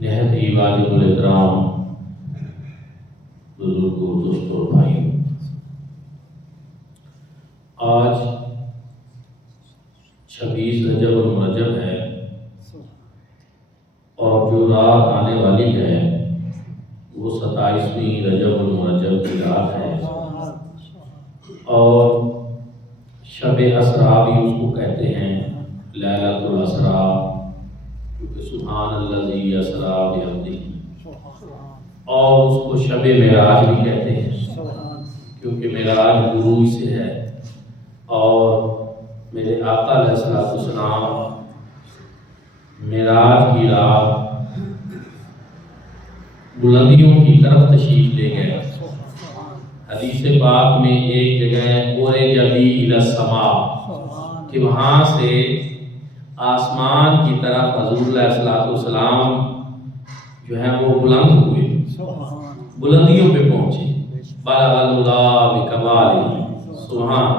نہایت ہی واجب الاحترام بزرگوں، دوستوں، بھائیوں، آج 26 رجب المرجب ہے اور جو رات آنے والی ہے وہ 27ویں رجب المرجب کی رات ہے اور شب اسرا بھی اس کو کہتے ہیں، لیلۃ الاسرا، کیونکہ سبحان الذی اسرا بعبدہ، اور اس کو شب معراج بھی کہتے ہیں کیونکہ معراج عروج سے ہے۔ اور میرے آقا علیہ السلام معراج کی رات بلندیوں کی طرف تشریف لے گئے۔ حدیث پاک میں ایک جگہ عرج بی الی السماء کہ وہاں سے آسمان کی طرف حضور علیہ السلام جو ہے وہ بلند ہوئے، بلندیوں پہ پہنچے۔ بلغ اللہ بکمالہ، سبحان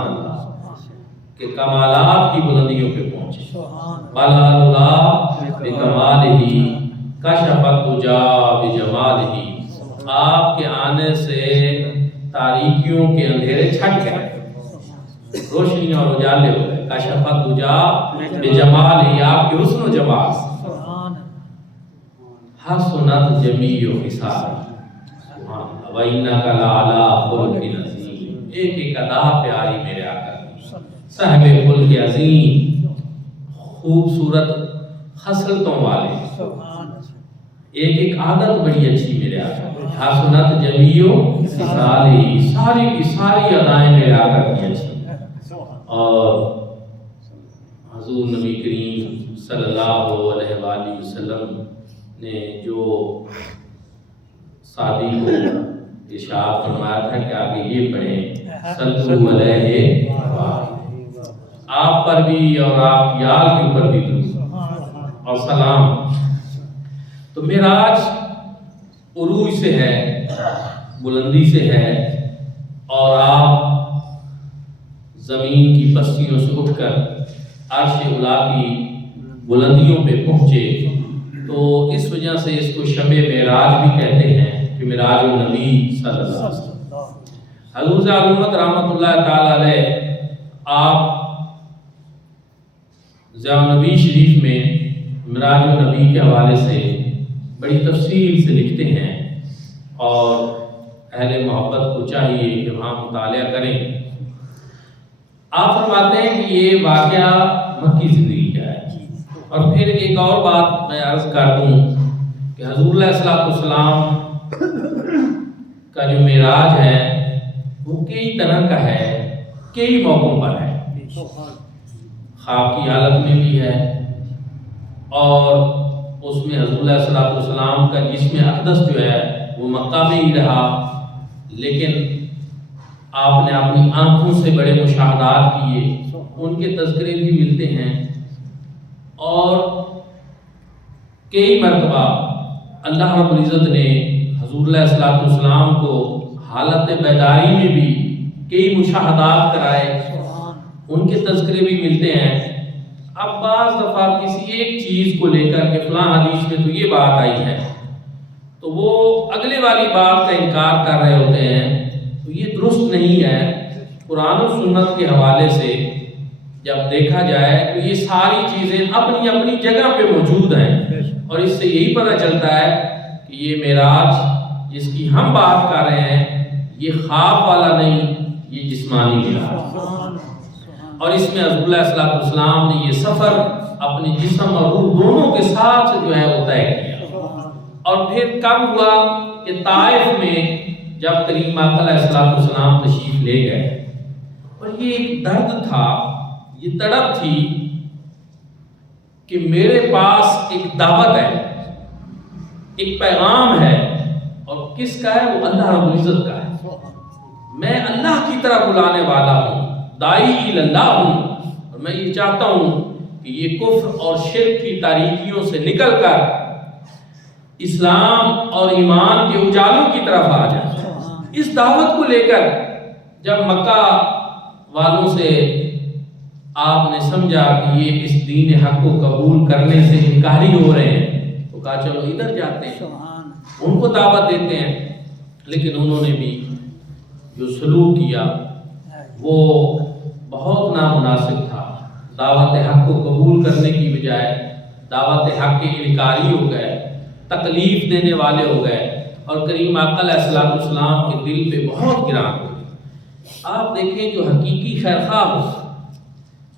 اللہ، کہ کمالات کی بلندیوں پہ پہنچے۔ بلغ اللہ بکمالہ کشف الدجی بجمالہ، آپ کے آنے سے تاریکیوں کے اندھیرے چھٹ گئے، روشنی اور اجالے ہو گئے۔ کشف الدجی بجمالہ، آپ کے حسن و جمال سے۔ حسنت جمیع خصالہ، وَإِنَّكَ لَعَلَىٰ خُلُقٍ عَظِيمٍ، ایک ایک ادا پیاری میرے آقا کی، صاحب خلق عظیم، خوبصورت خصلتوں والے، ایک ایک عادت بڑی اچھی میرے آقا کی۔ حسنت جمیع خصالہ، ساری کی ساری ادائیں میرے آقا کی اچھی۔ اور حضور نبی کریم صلی اللہ علیہ وآلہ وسلم نے جو سادی کو ارشاد فرمایا تھا کہ آگے یہ پڑھیں، صلو علیہ، آپ پر بھی اور آپ کی آل کے اوپر بھی درود اور سلام۔ تو معراج عروج سے ہے، بلندی سے ہے، اور آپ زمین کی پستیوں سے اٹھ کر عرش اولا کی بلندیوں پہ پہنچے، تو اس وجہ سے اس کو شب معراج بھی کہتے ہیں کہ معراج النبی صلی اللہ علیہ وسلم۔ حضور ذات رحمۃ اللہ تعالی علیہ آپ ضیاء النبی شریف میں معراج النبی کے حوالے سے بڑی تفصیل سے لکھتے ہیں، اور اہل محبت کو چاہیے کہ وہاں مطالعہ کریں۔ آپ فرماتے ہیں کہ یہ واقعہ مکی زندگی کا ہے۔ اور پھر ایک اور بات میں عرض کر دوں کہ حضور علیہ السلام کا جو معراج ہے وہ کئی طرح کا ہے، کئی موقعوں پر ہے، خواب کی حالت میں بھی ہے، اور اس میں حضور علیہ السلام کا جسم اقدس جو ہے وہ مکہ میں ہی رہا، لیکن آپ نے اپنی آنکھوں سے بڑے مشاہدات کیے، ان کے تذکرے بھی ملتے ہیں۔ اور کئی مرتبہ اللہ رب العزت نے حضور علیہ السلام کو حالت بیداری میں بھی کئی مشاہدات کرائے، ان کے تذکرے بھی ملتے ہیں۔ اب بعض دفعہ کسی ایک چیز کو لے کر کہ فلاں حدیث میں تو یہ بات آئی ہے، تو وہ اگلے والی بات کا انکار کر رہے ہوتے ہیں، تو یہ درست نہیں ہے۔ قرآن و سنت کے حوالے سے جب دیکھا جائے تو یہ ساری چیزیں اپنی اپنی جگہ پہ موجود ہیں، اور اس سے یہی پتہ چلتا ہے کہ یہ معراج جس کی ہم بات کر رہے ہیں یہ خواب والا نہیں، یہ جسمانی معراج، اور اس میں حضور علیہ السلام نے یہ سفر اپنے جسم اور روح دونوں کے ساتھ جو ہے وہ طے کیا۔ اور پھر کب ہوا کہ طائف میں جب کریم آقا علیہ السلام تشریف لے گئے، اور یہ ایک درد تھا، یہ تڑپ تھی کہ میرے پاس ایک دعوت ہے، ایک پیغام ہے، اور کس کا ہے؟ وہ اللہ رب العزت کا ہے۔ میں اللہ کی طرف بلانے والا ہوں، داعی الی اللہ ہوں، اور میں یہ چاہتا ہوں کہ یہ کفر اور شرک کی تاریکیوں سے نکل کر اسلام اور ایمان کے اجالوں کی طرف آ جائے۔ اس دعوت کو لے کر جب مکہ والوں سے آپ نے سمجھا کہ یہ اس دین حق کو قبول کرنے سے انکاری ہو رہے ہیں تو کہا چلو ادھر جاتے ہیں، ان کو دعوت دیتے ہیں۔ لیکن انہوں نے بھی جو سلوک کیا وہ بہت نامناسب تھا۔ دعوت حق کو قبول کرنے کی بجائے دعوت حق کے انکاری ہو گئے، تکلیف دینے والے ہو گئے، اور کریم آقا علیہ السلام کے دل پہ بہت گران ہو گئی۔ آپ دیکھیں جو حقیقی خیرخواہ ہو،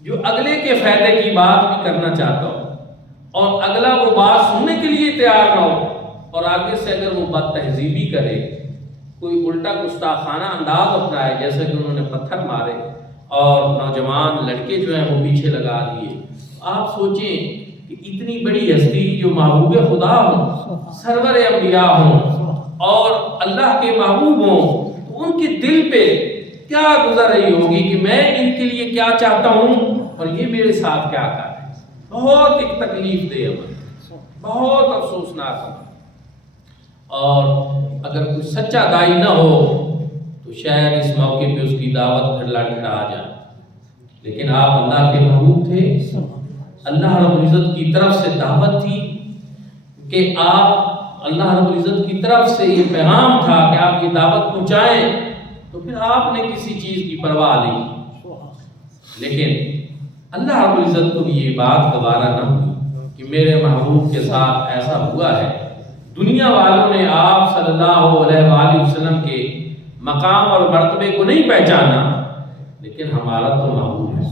جو اگلے کے فائدے کی بات بھی کرنا چاہتا ہو اور اگلا وہ بات سننے کے لیے تیار نہ ہو، اور آگے سے اگر وہ بد تہذیبی کرے، کوئی الٹا گستاخانہ انداز اپنائے، جیسے کہ انہوں نے پتھر مارے اور نوجوان لڑکے جو ہیں وہ پیچھے لگا دیے، آپ سوچیں کہ اتنی بڑی ہستی جو محبوب خدا ہوں، سرور انبیاء ہوں اور اللہ کے محبوب ہوں، تو ان کے دل پہ کیا گزر رہی ہوگی کہ میں ان کے لیے کیا چاہتا ہوں اور یہ میرے ساتھ کیا کر رہے ہیں۔ بہت ایک تکلیف دہ عمل، بہت افسوسناک عمل۔ اور اگر کوئی سچا داعی نہ ہو تو شاید اس موقع پہ اس کی دعوت پھر لڑکھڑا آ جائے، لیکن آپ اللہ کے محبوب تھے، اللہ رب العزت کی طرف سے دعوت تھی کہ آپ، اللہ رب العزت کی طرف سے یہ پیغام تھا کہ آپ یہ دعوت پہنچائیں، تو پھر آپ نے کسی چیز کی پرواہ نہیں کی۔ لیکن اللہ رب العزت کو بھی یہ بات گوارا نہ ہوئی کہ میرے محبوب کے ساتھ ایسا ہوا ہے۔ دنیا والوں نے آپ صلی اللہ علیہ وآلہ وسلم کے مقام اور مرتبے کو نہیں پہچانا، لیکن ہمارا تو محبوب ہے،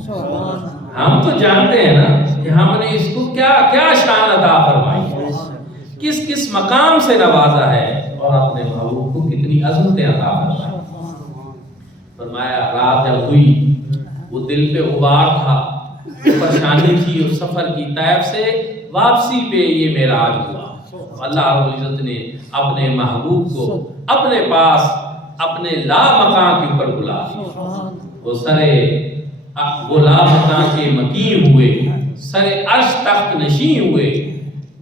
ہم تو جانتے ہیں نا کہ ہم نے اس کو کیا کیا شان عطا فرمائی ہے، کس کس مقام سے نوازا ہے، اور اپنے محبوب کو کتنی عظمتیں عطا فرمائی۔ فرمایا رات جب ہوئی، وہ دل پہ غبار تھا، پریشانی تھی اس سفر کی، طائف سے واپسی پہ یہ معراج ہوا۔ اللہ رب العزت نے اپنے محبوب کو اپنے پاس اپنے لا مکان کے اوپر بلا لیا، وہ لا مکان کے مقیم ہوئے، سر عرش تخت نشین ہوئے۔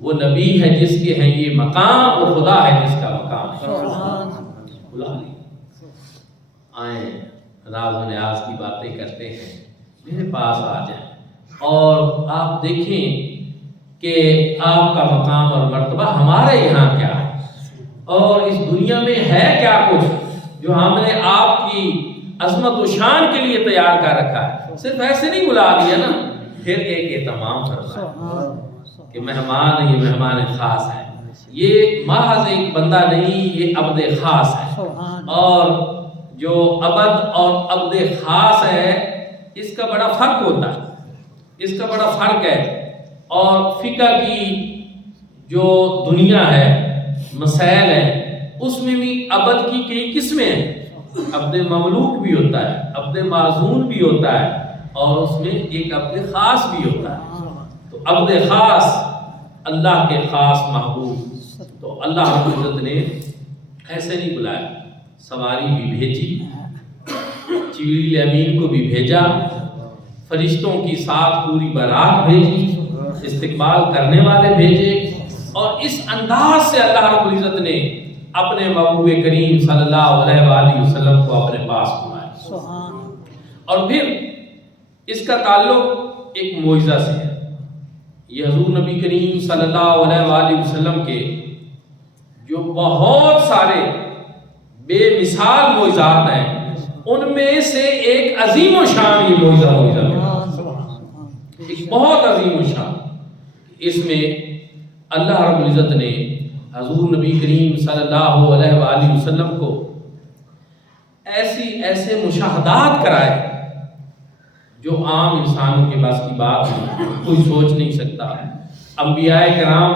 وہ نبی ہے جس کے ہیں یہ مقام، اور خدا ہے جس کا مقام ہے۔ بلا لیا، آئیں راز و نیاز کی باتیں کرتے ہیں، میرے پاس آ جائیں اور آپ دیکھیں کہ آپ کا مقام اور مرتبہ ہمارے یہاں کیا ہے، اور اس دنیا میں ہے کیا کچھ جو ہم نے آپ کی عظمت و شان کے لیے تیار کر رکھا ہے۔ صرف ایسے نہیں بلا دیا نا، پھر ایک اہتمام فرمایا کہ مہمان، یہ مہمان خاص ہے، یہ محض ایک بندہ نہیں، یہ عبد خاص ہے۔ اور جو عبد اور عبد خاص ہے، اس کا بڑا فرق ہوتا ہے، اس کا بڑا فرق ہے۔ اور فقہ کی جو دنیا ہے، مسائل ہیں، اس میں بھی عبد کی کئی قسمیں ہیں، عبد مملوک بھی ہوتا ہے، عبد معزون بھی ہوتا ہے، اور اس میں ایک عبد خاص بھی ہوتا ہے۔ تو عبد خاص اللہ کے خاص محبوب، تو اللہ رب العزت نے ایسے نہیں بلایا، سواری بھی بھیجی، جبریل امین کو بھی بھیجا، فرشتوں کی ساتھ پوری بارات بھیجی، استقبال کرنے والے بھیجے، اور اس انداز سے اللہ رب العزت نے اپنے محبوب کریم صلی اللہ علیہ وآلہ وسلم کو اپنے پاس بلایا۔ اور پھر اس کا تعلق ایک معجزہ سے ہے۔ یہ حضور نبی کریم صلی اللہ علیہ وآلہ وسلم کے جو بہت سارے بے مثال معجزات ہیں، ان میں سے ایک عظیم و شان یہ معجزہ ایک بہت عظیم و شان۔ اس میں اللہ رب العزت نے حضور نبی کریم صلی اللہ علیہ وآلہ وسلم کو ایسے مشاہدات کرائے جو عام انسانوں کے بس کی بات نہیں، کوئی سوچ نہیں سکتا۔ انبیاء کرام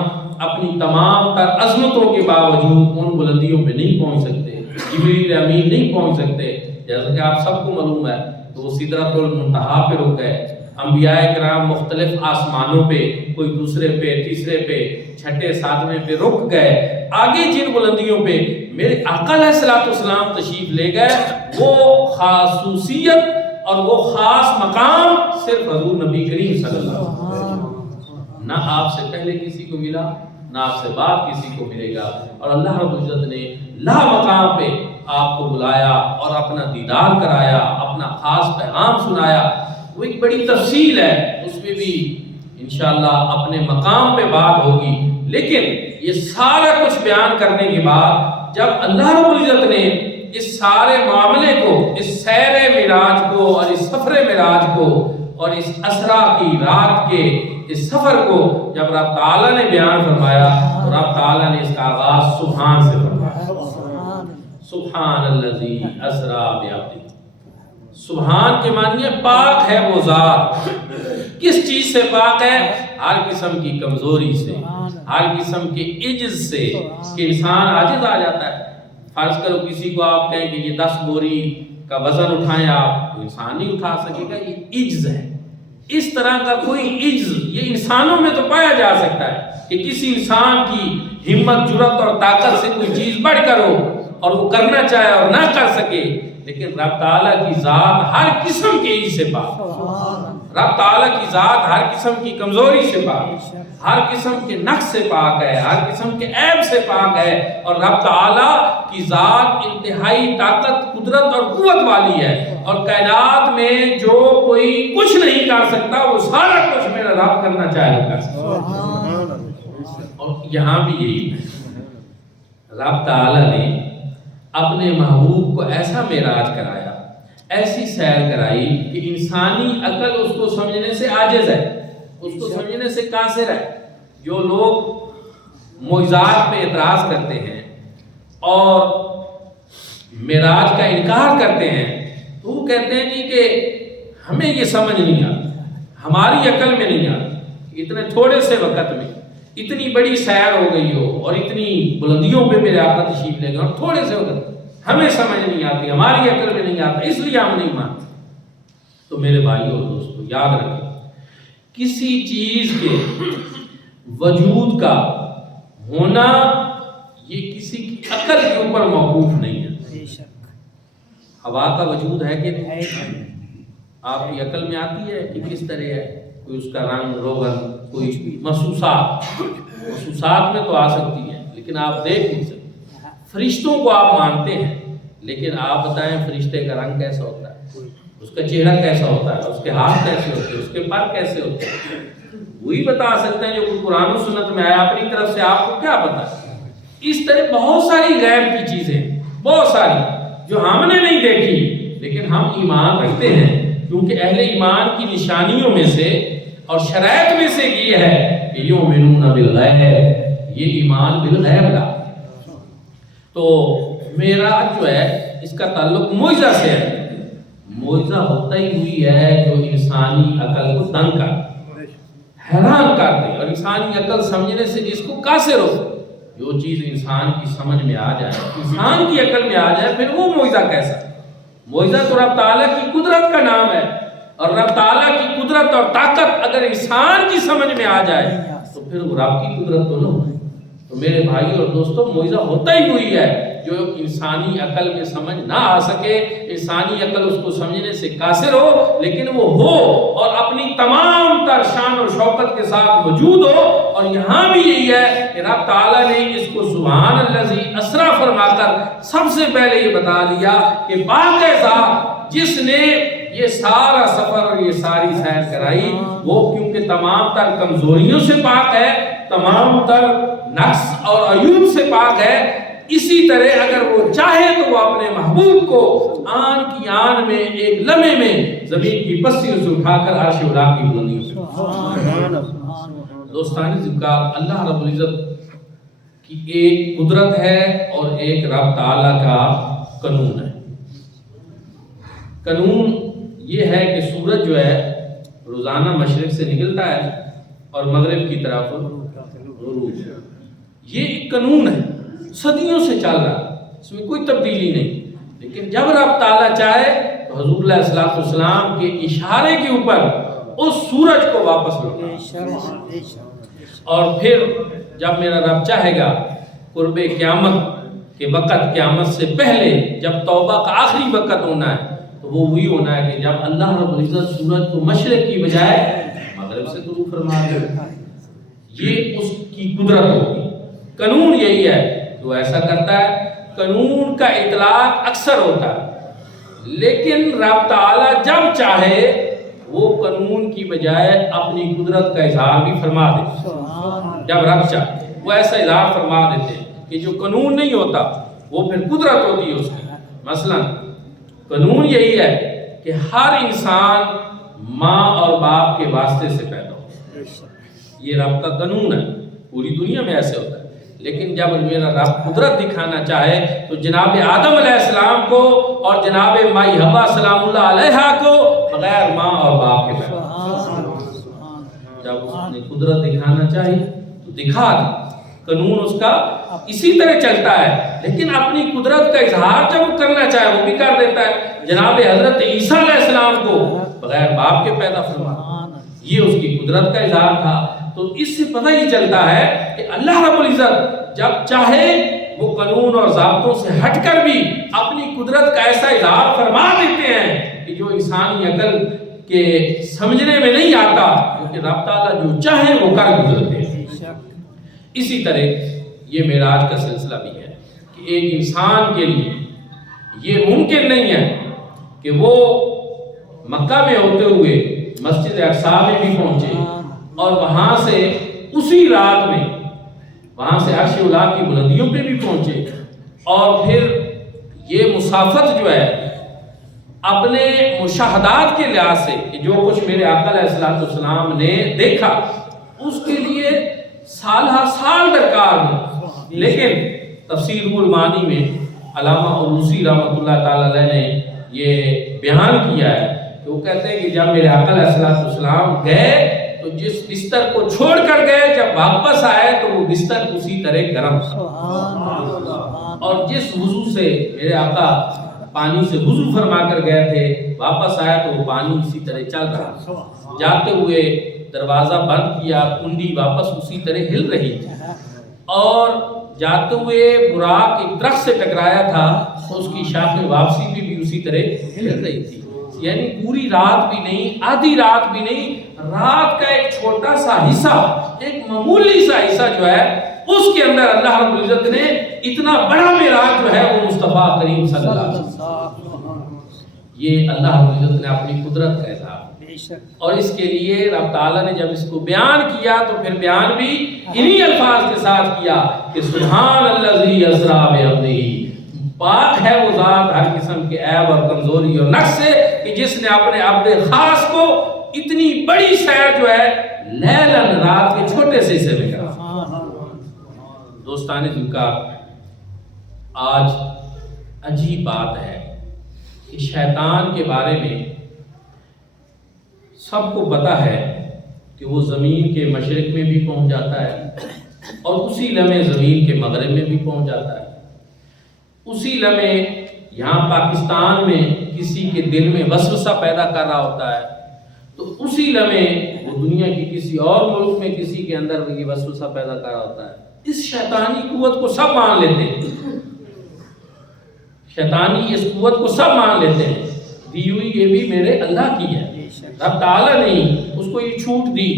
اپنی تمام تر عظمتوں کے باوجود ان بلندیوں پہ نہیں پہنچ سکتے، جبریل امین نہیں پہنچ سکتے، جیسا کہ آپ سب کو معلوم ہے، تو وہ سدرۃ المنتہا پہ رک گئے۔ انبیاء کرام مختلف آسمانوں پہ، کوئی دوسرے پہ، تیسرے پہ، چھٹے ساتویں پہ رک گئے۔ آگے جن بلندیوں پہ میرے آقا علیہ السلام تشریف لے گئے، وہ خاصوصیت اور وہ خاص مقام صرف حضور نبی کریم صلی اللہ علیہ وسلم، نہ آپ سے پہلے کسی کو ملا، نہ آپ سے بعد کسی کو ملے گا۔ اور اللہ رب العزت نے لا مقام پہ آپ کو بلایا اور اپنا دیدار کرایا، اپنا خاص پیغام سنایا۔ وہ ایک بڑی تفصیل ہے، اس میں بھی انشاءاللہ اپنے مقام پہ بات ہوگی۔ لیکن یہ سارا کچھ بیان کرنے کے بعد جب اللہ رب العزت نے اس سارے معاملے کو، اس سیر معراج کو اور اس سفر معراج کو اور اس اسرا کی رات کے اس سفر کو جب رب تعالیٰ نے بیان فرمایا تو رب تعالیٰ نے اس کا آغاز سبحان سے فرمایا۔ سبحان الذی اسرا بعبدہ۔ سبحان کے معنی ہے پاک ہے وہ ذات۔ کس چیز سے پاک ہے؟ ہر قسم کی کمزوری سے، ہر قسم کے عجز سے کہ انسان عاجز آ جاتا ہے۔ فرض کرو کسی کو آپ کہیں کہ یہ 10 بوری کا وزن اٹھائیں آپ، تو انسان نہیں اٹھا سکے گا، یہ عجز ہے۔ اس طرح کا کوئی عجز یہ انسانوں میں تو پایا جا سکتا ہے کہ کسی انسان کی ہمت، جرات اور طاقت سے کوئی چیز بڑھ کر ہو اور وہ کرنا چاہے اور نہ کر سکے، لیکن رب تعالیٰ کی ذات ہر قسم کے عجز سے پاک، رب تعالیٰ کی ذات ہر قسم کی کمزوری سے پاک، ہر قسم کے نقص سے پاک ہے، ہر قسم کے عیب سے پاک ہے، اور رب تعالیٰ کی ذات انتہائی طاقت، قدرت اور قوت والی ہے، اور کائنات میں جو کوئی کچھ نہیں کر سکتا وہ سارا کچھ میرا رب کرنا چاہے وہ کر سکتا۔ اور یہاں بھی یہی ہے، رب تعالیٰ نے اپنے محبوب کو ایسا معراج کرایا، ایسی سیر کرائی کہ انسانی عقل اس کو سمجھنے سے عاجز ہے، اس کو سمجھنے سے قاصر ہے۔ جو لوگ معجزات پہ اعتراض کرتے ہیں اور معراج کا انکار کرتے ہیں تو وہ کہتے ہیں جی کہ ہمیں یہ سمجھ نہیں آتی، ہماری عقل میں نہیں آتی، اتنے تھوڑے سے وقت میں اتنی بڑی سیر ہو گئی ہو اور اتنی بلندیوں پہ میرے آقا تشریف لے گئے اور تھوڑے سے وقت ہمیں سمجھ نہیں آتی، ہماری عقل میں نہیں آتا، اس لیے ہم نہیں مانتے۔ تو میرے بھائیوں اور دوستو یاد رکھیں، کسی چیز کے وجود کا ہونا یہ کسی کی عقل کے اوپر موقوف نہیں ہے۔ ہوا کا وجود ہے کہ نہیں؟ آپ کی عقل میں آتی ہے کہ کس طرح ہے، کوئی اس کا رنگ روغن، کوئی محسوسات میں تو آ سکتی ہے لیکن آپ دیکھ نہیں سکتے۔ فرشتوں کو آپ مانتے ہیں لیکن آپ بتائیں فرشتے کا رنگ کیسا ہوتا ہے، اس کا چہرہ کیسا ہوتا ہے، اس کے ہاتھ کیسے ہوتے ہیں، اس کے پر کیسے ہوتے ہیں، وہی بتا سکتے ہیں جو کوئی قرآن و سنت میں آیا، اپنی طرف سے آپ کو کیا پتا ہے۔ اس طرح بہت ساری غیب کی چیزیں، بہت ساری جو ہم نے نہیں دیکھی لیکن ہم ایمان رکھتے ہیں، کیونکہ اہل ایمان کی نشانیوں میں سے اور شرائط میں سے یہ ہے کہ یؤمنون بالغیب، یہ ایمان بالغیب لا۔ تو معراج جو ہے اس کا تعلق معجزہ سے ہے، معجزہ ہوتا ہی ہوئی ہے جو انسانی عقل کو تنگ کر حیران کر دے اور انسانی عقل سمجھنے سے جس کو قاصر ہو۔ جو چیز انسان کی سمجھ میں آ جائے، انسان کی عقل میں آ جائے، پھر وہ معجزہ کیسا ہے؟ معجزہ تو رب تعالیٰ کی قدرت کا نام ہے، اور رب تعالیٰ کی قدرت اور طاقت اگر انسان کی سمجھ میں آ جائے تو پھر وہ رب کی قدرت تو نہ ہو۔ تو میرے بھائی اور دوستو معجزہ ہوتا ہی ہوئی ہے جو انسانی عقل میں سمجھ نہ آ سکے، انسانی عقل اس کو سمجھنے سے قاصر ہو، لیکن وہ ہو اور اپنی تمام تر شان اور شوکت کے ساتھ موجود ہو۔ اور یہاں بھی یہی ہے کہ رب تعالیٰ نے اس کو سبحان الذی اسرا فرما کر سب سے پہلے یہ بتا دیا کہ پاک ہے ذات جس نے یہ سارا سفر اور یہ ساری سیر کرائی، وہ کیونکہ تمام تر کمزوریوں سے پاک ہے، تمام تر نقص اور عیوب سے پاک ہے۔ اسی طرح اگر وہ چاہے تو وہ اپنے محبوب کو آن کی آن میں ایک لمحے میں زمین کی پستیوں سے اٹھا کر عرش اولا کی بلندیوں سے۔ دوستانی ذکر اللہ رب العزت کی ایک قدرت ہے اور ایک رب تعالیٰ کا قانون ہے۔ قانون یہ ہے کہ سورج جو ہے روزانہ مشرق سے نکلتا ہے اور مغرب کی طرف غروب۔ یہ ایک قانون ہے، صدیوں سے چل رہا ہے، اس میں کوئی تبدیلی نہیں۔ لیکن جب رب تعالیٰ چاہے تو حضور علیہ الصلوۃ والسلام کے اشارے کے اوپر اس سورج کو واپس لوٹائے، اور پھر جب میرا رب چاہے گا قرب قیامت کے وقت، قیامت سے پہلے جب توبہ کا آخری وقت ہونا ہے تو وہ وہی ہونا ہے کہ جب اللہ رب العزت سورج کو مشرق کی بجائے مغرب سے طلوع فرما دے۔ یہ اس کی قدرت ہوگی، قانون یہی ہے کہ وہ ایسا کرتا ہے۔ قانون کا اطلاق اکثر ہوتا ہے لیکن رب تعالیٰ جب چاہے وہ قانون کی بجائے اپنی قدرت کا اظہار بھی فرما دیتے جب رب چاہے وہ ایسا اظہار فرما دیتے ہیں کہ جو قانون نہیں ہوتا وہ پھر قدرت ہوتی ہے اس کی۔ مثلا قانون یہی ہے کہ ہر انسان ماں اور باپ کے واسطے سے پیدا ہو، یہ رب کا قانون ہے، پوری دنیا میں ایسے ہوتا ہے۔ لیکن جب میرا رب قدرت دکھانا چاہے تو جناب آدم علیہ السلام کو اور جناب مائی حوا سلام اللہ علیہا کو بغیر ماں اور باپ کے پیدا ہو۔ جب اس نے قدرت دکھانا چاہی تو دکھا دی، قانون اس کا اسی طرح چلتا ہے، لیکن اپنی قدرت کا اظہار جب وہ کرنا چاہے وہ بھی کر دیتا ہے۔ جناب حضرت عیسیٰ علیہ السلام کو بغیر باپ کے پیدا فرمایا، یہ اس کی قدرت کا اظہار تھا۔ تو اس سے پتہ ہی چلتا ہے کہ اللہ رب العزت جب چاہے وہ قانون اور ضابطوں سے ہٹ کر بھی اپنی قدرت کا ایسا اظہار فرما دیتے ہیں کہ جو انسانی عقل کے سمجھنے میں نہیں آتا، کیونکہ رب تعالیٰ جو چاہے وہ کر گزرتے ہیں۔ اسی طرح یہ معراج کا سلسلہ بھی ہے کہ ایک انسان کے لیے یہ ممکن نہیں ہے کہ وہ مکہ میں ہوتے ہوئے مسجد اقصیٰ میں بھی پہنچے اور وہاں سے اسی رات میں وہاں سے عرش اولیٰ کی بلندیوں پہ بھی پہنچے، اور پھر یہ مسافت جو ہے اپنے مشاہدات کے لحاظ سے کہ جو کچھ میرے آقا علیہ السلام نے دیکھا اس کے لیے سالہ سال درکار ہوں۔ لیکن تفسیر المعانی میں علامہ علوسی رحمۃ اللہ تعالی علیہ نے یہ بیان کیا ہے کہ وہ کہتے ہیں کہ جب میرے آقا علیہ السلام گئے تو جس بستر کو چھوڑ کر گئے جب واپس آئے تو وہ بستر اسی طرح گرم تھا، اور جس وضو سے میرے آقا پانی سے وضو فرما کر گئے تھے واپس آیا تو وہ پانی اسی طرح چل رہا تھا۔ جاتے ہوئے دروازہ بند کیا، کنڈی واپس اسی طرح ہل رہی تھی، اور جاتے ہوئے براق ایک درخت سے ٹکرایا تھا تو اس کی شاخ واپسی بھی اسی طرح ہل رہی تھی۔ یعنی پوری رات بھی نہیں، آدھی رات بھی نہیں، رات کا ایک چھوٹا سا حصہ، ایک معمولی سا حصہ جو ہے اس کے اندر اللہ رب العزت نے اتنا بڑا معراج جو ہے وہ مصطفیٰ کریم صلی اللہ علیہ وسلم، یہ اللہ رب العزت نے اپنی قدرت کا اظہار، اور اس کے لیے رب تعالیٰ نے جب اس کو بیان کیا تو پھر بیان بھی انہی الفاظ کے ساتھ کیا کہ سبحان الذی اسری بعبدہ، پاک ہے وہ ذات ہر قسم کے عیب اور کمزوری اور نقص سے کہ جس نے اپنے عبد خاص کو اتنی بڑی سیر جو ہے لیلن رات کے چھوٹے سے حصے میں کرا۔ دوستان ذکر، آج عجیب بات ہے کہ شیطان کے بارے میں سب کو پتا ہے کہ وہ زمین کے مشرق میں بھی پہنچ جاتا ہے اور اسی لمحے زمین کے مغرب میں بھی پہنچ جاتا ہے۔ اسی لمحے یہاں پاکستان میں کسی کے دل میں وسوسہ پیدا کر رہا ہوتا ہے تو اسی لمحے وہ دنیا کی کسی اور ملک میں کسی کے اندر یہ وسوسہ پیدا کر رہا ہوتا ہے۔ اس شیطانی قوت کو سب مان لیتے ہیں، شیطانی اس قوت کو سب مان لیتے ہیں، دی ہوئی یہ بھی میرے اللہ کی ہے، رب تعالیٰ نے اس کو یہ چھوٹ دی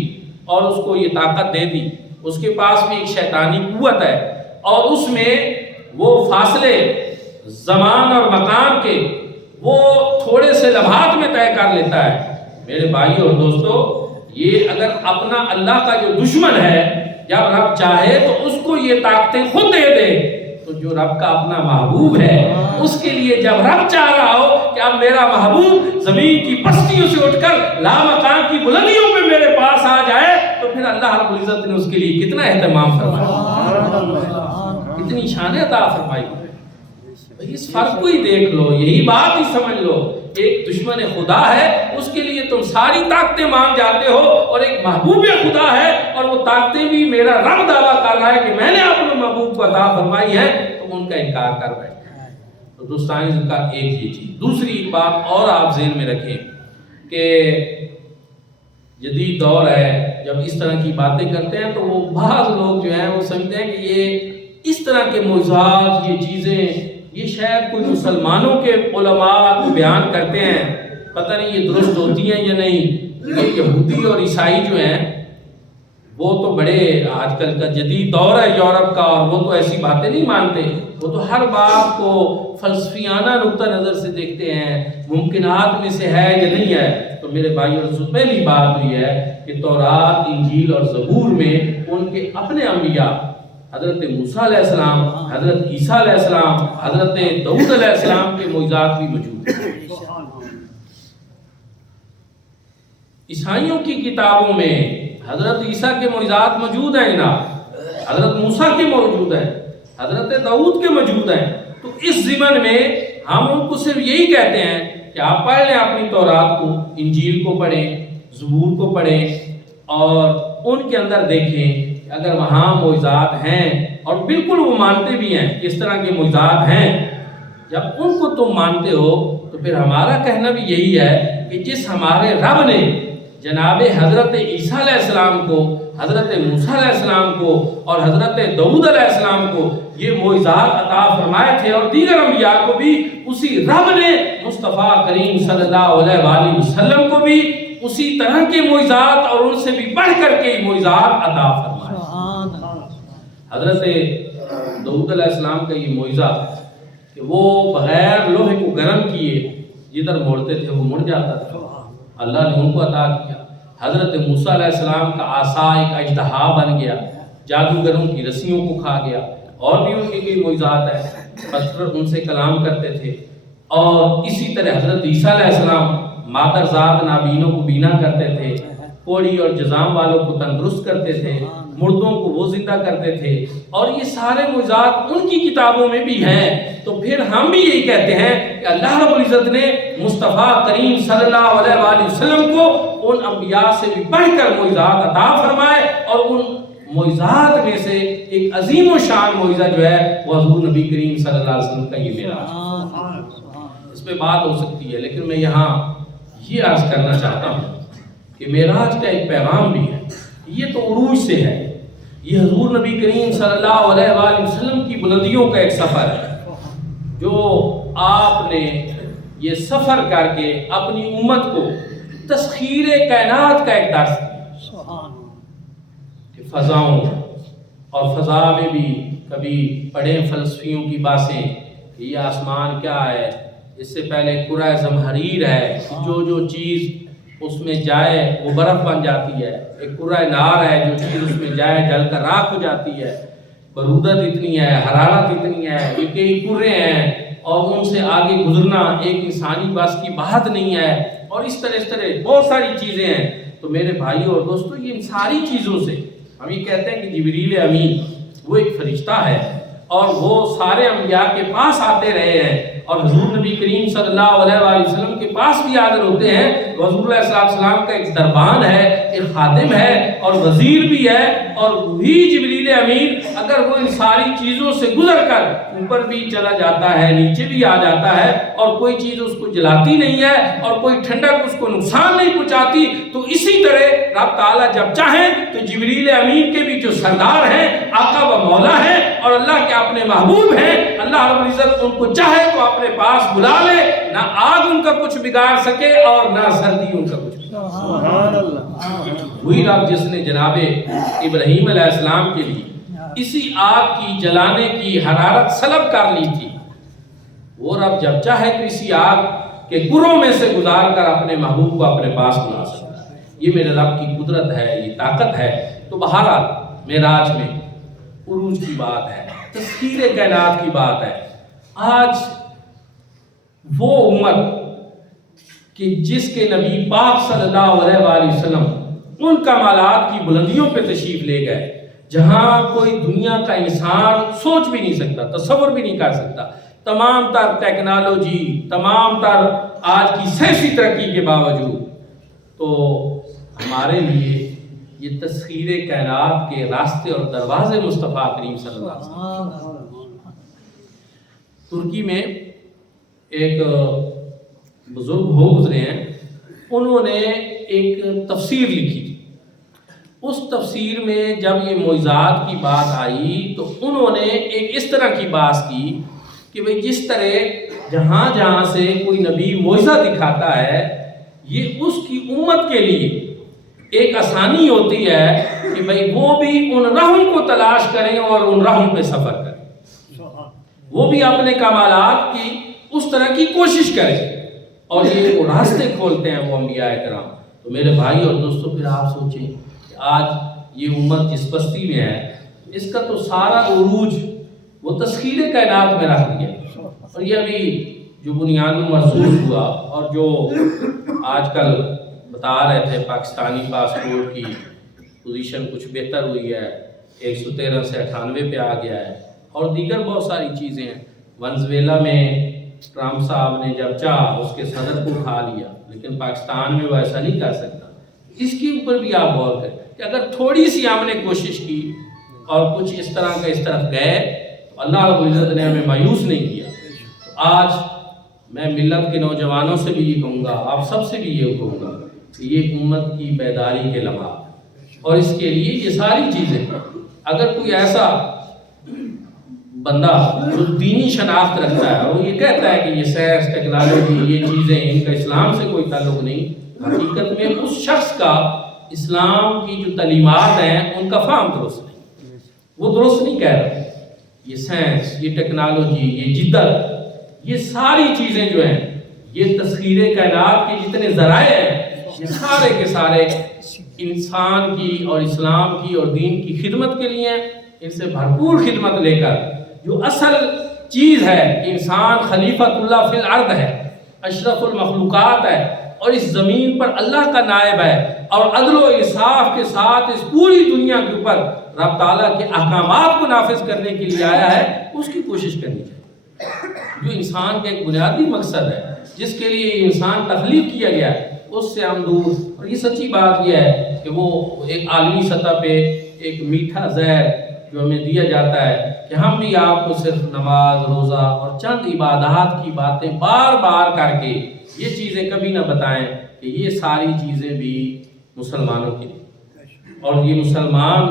اور اس کو یہ طاقت دے دی۔ اس کے پاس بھی ایک شیطانی قوت ہے اور اس میں وہ فاصلے زمان اور مکان کے وہ تھوڑے سے لمحات میں طے کر لیتا ہے۔ میرے بھائیو اور دوستو، یہ اگر اپنا اللہ کا جو دشمن ہے جب رب چاہے تو اس کو یہ طاقتیں خود دے دے، تو جو رب کا اپنا محبوب ہے اس کے لیے جب رب چاہ رہا ہو کہ اب میرا محبوب زمین کی پستیوں سے اٹھ کر لامکان کی بلندیوں پہ میرے پاس آ جائے تو پھر اللہ رب العزت نے اس کے لیے کتنا اہتمام فرمایا، کتنی شان عطا فرمائی۔ اس فرق کو ہی دیکھ لو، یہی بات ہی سمجھ لو، ایک دشمن خدا ہے اس کے لیے تم ساری طاقتیں مان جاتے ہو، اور ایک محبوب خدا ہے اور وہ طاقتیں بھی میرا رب دعویٰ کر رہا ہے کہ میں نے اپنے محبوب کو عطا فرمائی ہے، تم ان کا انکار کر بیٹھے ہیں۔ تو دوستان ذکر ایک یہ چیز، دوسری بات اور آپ ذہن میں رکھیں کہ جدید دور ہے، جب اس طرح کی باتیں کرتے ہیں تو وہ بعض لوگ جو ہیں وہ سمجھتے ہیں کہ یہ اس طرح کے معجزات، یہ چیزیں یہ شاید کوئی مسلمانوں کے علماء کو بیان کرتے ہیں، پتہ نہیں یہ درست ہوتی ہیں یا نہیں۔ یہ یہودی اور عیسائی جو ہیں وہ تو بڑے آج کل کا جدید دور ہے یورپ کا، اور وہ تو ایسی باتیں نہیں مانتے، وہ تو ہر بات کو فلسفیانہ نقطہ نظر سے دیکھتے ہیں، ممکنات میں سے ہے یا نہیں ہے۔ تو میرے بھائی اور پہلی بات یہ ہے کہ تورات، انجیل اور زبور میں ان کے اپنے انبیاء حضرت موسیٰ علیہ السلام، حضرت عیسیٰ علیہ السلام، حضرت داؤد علیہ السلام کے معجزات بھی موجود ہیں۔ عیسائیوں کی کتابوں میں حضرت عیسیٰ کے معجزات موجود ہیں نا، حضرت موسیٰ کے موجود ہیں، حضرت داؤد کے موجود ہیں۔ تو اس ضمن میں ہم ان کو صرف یہی کہتے ہیں کہ آپ پڑھ لیں اپنی تورات کو، انجیل کو پڑھیں، زبور کو پڑھیں اور ان کے اندر دیکھیں کہ اگر وہاں معجزات ہیں، اور بالکل وہ مانتے بھی ہیں کہ اس طرح کے معجزات ہیں، جب ان کو تم مانتے ہو تو پھر ہمارا کہنا بھی یہی ہے کہ جس ہمارے رب نے جناب حضرت عیسیٰ علیہ السلام کو، حضرت موسیٰ علیہ السلام کو اور حضرت داؤد علیہ السلام کو یہ معجزات عطا فرمائے تھے، اور دیگر انبیاء کو بھی اسی رب نے مصطفیٰ کریم صلی اللہ علیہ وآلہ وسلم کو بھی اسی طرح کے معجزات اور ان سے بھی بڑھ کر کے معجزات عطا فرمائے۔ حضرت داؤد علیہ السلام کا یہ معجزہ کہ وہ بغیر لوہے کو گرم کیے جدھر موڑتے تھے وہ مڑ جاتا تھا، اللہ نے ان کو عطا کیا۔ حضرت موسیٰ علیہ السلام کا عصا ایک اژدہا بن گیا، جادوگروں کی رسیوں کو کھا گیا، اور بھی ان کے کئی معجزات ہیں، پتھر ان سے کلام کرتے تھے۔ اور اسی طرح حضرت عیسیٰ علیہ السلام مادرزاد نابینوں کو بینا کرتے تھے، کوڑی اور جزام والوں کو تندرست کرتے تھے، مردوں کو وہ زندہ کرتے تھے، اور یہ سارے معجزات ان کی کتابوں میں بھی ہیں۔ تو پھر ہم بھی یہی کہتے ہیں کہ اللہ رب العزت نے مصطفیٰ کریم صلی اللہ علیہ وآلہ وسلم کو ان انبیاء سے بھی بڑھ کر معجزات عطا فرمائے، اور ان معجزات میں سے ایک عظیم و شان معجزہ جو ہے وہ حضور نبی کریم صلی اللہ علیہ وسلم کا یہ معراج۔ اس پہ بات ہو سکتی ہے، لیکن میں یہاں یہ عرض کرنا چاہتا ہوں کہ معراج کا ایک پیغام بھی ہے۔ یہ تو عروج سے ہے، یہ حضور نبی کریم صلی اللہ علیہ وآلہ وسلم کی بلندیوں کا ایک سفر ہے، جو آپ نے یہ سفر کر کے اپنی امت کو تسخیر کائنات کا ایک درس دیا کہ فضاؤں اور فضا میں بھی کبھی پڑھیں فلسفیوں کی باتیں کہ یہ آسمان کیا ہے، اس سے پہلے کرۂ زمہریر ہے، جو چیز اس میں جائے وہ برف بن جاتی ہے، ایک کرۂ نار ہے، جو چیز اس میں جائے جل کر راکھ ہو جاتی ہے، برودت اتنی ہے، حرارت اتنی ہے، یہ کئی کرے ہیں، اور ان سے آگے گزرنا ایک انسانی بس کی بات نہیں ہے، اور اس طرح بہت ساری چیزیں ہیں۔ تو میرے بھائیوں اور دوستوں، یہ ان ساری چیزوں سے ہم یہ کہتے ہیں کہ جبریل امین وہ ایک فرشتہ ہے، اور وہ سارے انبیاء کے پاس آتے رہے ہیں، اور حضور نبی کریم صلی اللہ علیہ وآلہ وسلم کے پاس بھی حاضر ہوتے ہیں۔ حضور علیہ السلام کا ایک دربان ہے، ایک خادم ہے، اور وزیر بھی ہے، اور وہی جبریل امین اگر وہ ان ساری چیزوں سے گزر کر اوپر بھی چلا جاتا ہے، نیچے بھی آ جاتا ہے، اور کوئی چیز اس کو جلاتی نہیں ہے، اور کوئی ٹھنڈک اس کو نقصان نہیں پہنچاتی، تو اسی طرح رب تعالیٰ جب چاہیں تو جبریل امین کے بھی جو سردار ہیں، آقا و مولا ہیں، اور اللہ کے اپنے محبوب ہیں، اللہ رب العزت ان کو چاہے تو اپنے پاس بلا لے، نہ آگ ان کا کچھ بگاڑ سکے اور نہ سردی ان کا کچھ بگاڑ سکے۔ وہی رب جس نے جناب ابراہیم علیہ السلام کے لیے اسی آگ کی جلانے کی حرارت سلب کر لی تھی، وہ رب جب چاہے تو اسی آگ کے گروں میں سے گزار کر اپنے محبوب کو اپنے پاس بلا سکتا ہے۔ یہ میرے رب کی قدرت ہے، یہ طاقت ہے۔ تو بہرحال معراج میں عروج کی بات ہے، تسخیر کائنات کی بات ہے۔ آج وہ امت کہ جس کے نبی پاک صلی اللہ علیہ وآلہ وسلم ان کمالات کی بلندیوں پہ تشریف لے گئے، جہاں کوئی دنیا کا انسان سوچ بھی نہیں سکتا، تصور بھی نہیں کر سکتا۔ تمام تر ٹیکنالوجی، تمام تر آج کی سائنسی ترقی کے باوجود، تو ہمارے لیے یہ تسخیر کائنات کے راستے اور دروازے مصطفیٰ کریم صلی اللہ علیہ وسلم۔ ترکی میں ایک بزرگ ہو گزرے ہیں، انہوں نے ایک تفسیر لکھی تھی۔ اس تفسیر میں جب یہ معجزات کی بات آئی تو انہوں نے ایک اس طرح کی بات کی کہ بھئی جس طرح جہاں جہاں سے کوئی نبی معجزہ دکھاتا ہے، یہ اس کی امت کے لیے ایک آسانی ہوتی ہے کہ بھئی وہ بھی ان راہوں کو تلاش کریں اور ان راہوں پہ سفر کریں، وہ بھی اپنے کمالات کی اس طرح کی کوشش کریں۔ اور یہ وہ راستے کھولتے ہیں وہ انبیاء کرام۔ تو میرے بھائی اور دوستو، پھر آپ سوچیں کہ آج یہ امت جس بستی میں ہے، اس کا تو سارا عروج وہ تسخیر کائنات میں رکھ دیا۔ اور یہ ابھی جو بنیاد مرسول ہوا اور جو آج کل بتا رہے تھے پاکستانی پاسپورٹ کی پوزیشن کچھ بہتر ہوئی ہے، 113 سے 98 پہ آ گیا ہے، اور دیگر بہت ساری چیزیں ہیں۔ ونزویلا میں ٹرمپ صاحب نے جب چاہا اس کے صدر کو اٹھا لیا، لیکن پاکستان میں وہ ایسا نہیں کر سکتا۔ اس کے اوپر بھی آپ غور کریں کہ اگر تھوڑی سی ہم نے کوشش کی اور کچھ اس طرح کا اس طرف گئے تو اللہ رب العزت نے ہمیں مایوس نہیں کیا۔ آج میں ملت کے نوجوانوں سے بھی یہ کہوں گا، آپ سب سے بھی یہ کہوں گا کہ یہ امت کی بیداری کے لمحات، اور اس کے لیے یہ ساری چیزیں، اگر کوئی ایسا بندہ جو دینی شناخت رکھتا ہے اور یہ کہتا ہے کہ یہ سائنس ٹیکنالوجی یہ چیزیں ان کا اسلام سے کوئی تعلق نہیں، حقیقت میں اس شخص کا اسلام کی جو تعلیمات ہیں ان کا فہم درست نہیں، وہ درست نہیں کہہ رہا۔ یہ سائنس، یہ ٹیکنالوجی، یہ جدت، یہ ساری چیزیں جو ہیں، یہ تسخیر کائنات کے جتنے ذرائع ہیں، یہ سارے کے سارے انسان کی اور اسلام کی اور دین کی خدمت کے لیے ہیں۔ ان سے بھرپور خدمت لے کر جو اصل چیز ہے کہ انسان خلیفۃ اللہ فی الارض ہے، اشرف المخلوقات ہے، اور اس زمین پر اللہ کا نائب ہے، اور عدل و انصاف کے ساتھ اس پوری دنیا کے اوپر رب تعالیٰ کے احکامات کو نافذ کرنے کے لیے آیا ہے، اس کی کوشش کرنی چاہیے۔ جو انسان کا ایک بنیادی مقصد ہے، جس کے لیے انسان تخلیق کیا گیا ہے، اس سے ہم دور۔ اور یہ سچی بات یہ ہے کہ وہ ایک عالمی سطح پہ ایک میٹھا زہر جو ہمیں دیا جاتا ہے کہ ہم بھی آپ کو صرف نماز، روزہ اور چند عبادات کی باتیں بار بار کر کے یہ چیزیں کبھی نہ بتائیں کہ یہ ساری چیزیں بھی مسلمانوں کے لیے، اور یہ مسلمان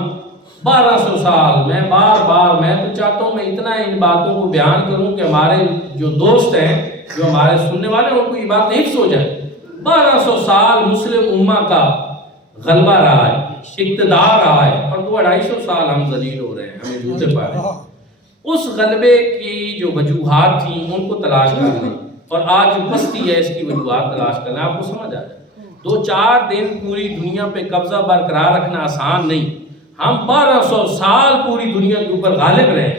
1200 سال میں میں تو چاہتا ہوں میں اتنا ان باتوں کو بیان کروں کہ ہمارے جو دوست ہیں، جو ہمارے سننے والے ہیں، ان کو یہ بات حفظ ہو جائے۔ 1200 سال مسلم امہ کا غلبہ رہا ہے، اقتدار رہا ہے، اور 200-250 سال ہم ذلیل ہو رہے ہیں، ہمیں جوتے پا رہے ہیں۔ اس غلبے کی جو وجوہات تھیں ان کو تلاش کرنا، اور آج جو بستی ہے اس کی وجوہات تلاش کرنا، آپ کو سمجھ آ جائے۔ 2-4 دن پوری دنیا پہ قبضہ برقرار رکھنا آسان نہیں، ہم 1200 سال پوری دنیا کے اوپر غالب رہے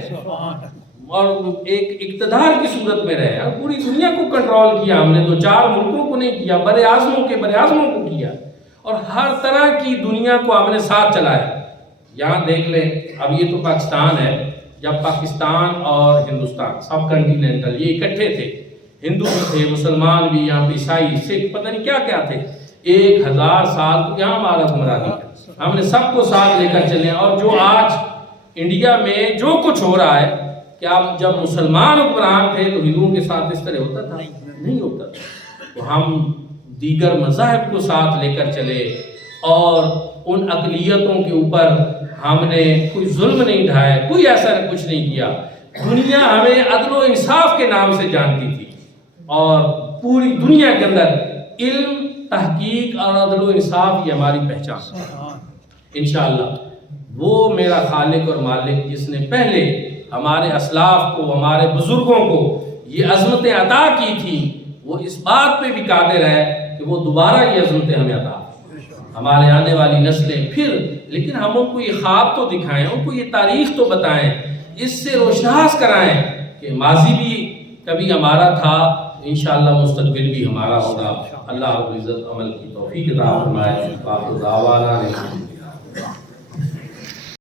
اور ایک اقتدار کی صورت میں رہے، اور پوری دنیا کو کنٹرول کیا ہم نے، 2-4 ملکوں کو نہیں کیا، بر اعظموں کو کیا، اور ہر طرح کی دنیا کو ہم نے ساتھ چلایا۔ یہاں دیکھ لیں، اب یہ تو پاکستان ہے، جب پاکستان اور ہندوستان سب کنٹیننٹل یہ اکٹھے تھے، ہندو بھی تھے، مسلمان بھی، یہاں پہ عیسائی، سکھ، پتہ نہیں کیا کیا تھے، 1000 سال تو یہاں ہمارا گمراہی ہے، ہم نے سب کو ساتھ لے کر چلے۔ اور جو آج انڈیا میں جو کچھ ہو رہا ہے، کیا جب مسلمان حکمران تھے تو ہندوؤں کے ساتھ اس طرح ہوتا تھا؟ نہیں ہوتا تھا۔ تو ہم دیگر مذاہب کو ساتھ لے کر چلے، اور ان اقلیتوں کے اوپر ہم نے کوئی ظلم نہیں ڈھائے، کوئی ایسا کچھ نہیں کیا۔ دنیا ہمیں عدل و انصاف کے نام سے جانتی تھی، اور پوری دنیا کے اندر علم، تحقیق اور عدل و انصاف یہ ہماری پہچان ہے۔ انشاءاللہ وہ میرا خالق اور مالک جس نے پہلے ہمارے اسلاف کو، ہمارے بزرگوں کو یہ عظمتیں عطا کی تھی، وہ اس بات پہ بھی قادر ہے کہ وہ دوبارہ یہ عظمتیں ہمیں عطا ہمارے آنے والی نسلیں پھر، لیکن ہم ان کو یہ خواب تو دکھائیں، ان کو یہ تاریخ تو بتائیں، اس سے روشناس کرائیں کہ ماضی بھی کبھی ہمارا تھا، انشاءاللہ مستقبل بھی ہمارا ہوگا۔ اللہ رب العزت عمل کی توفیق عطا فرمائے۔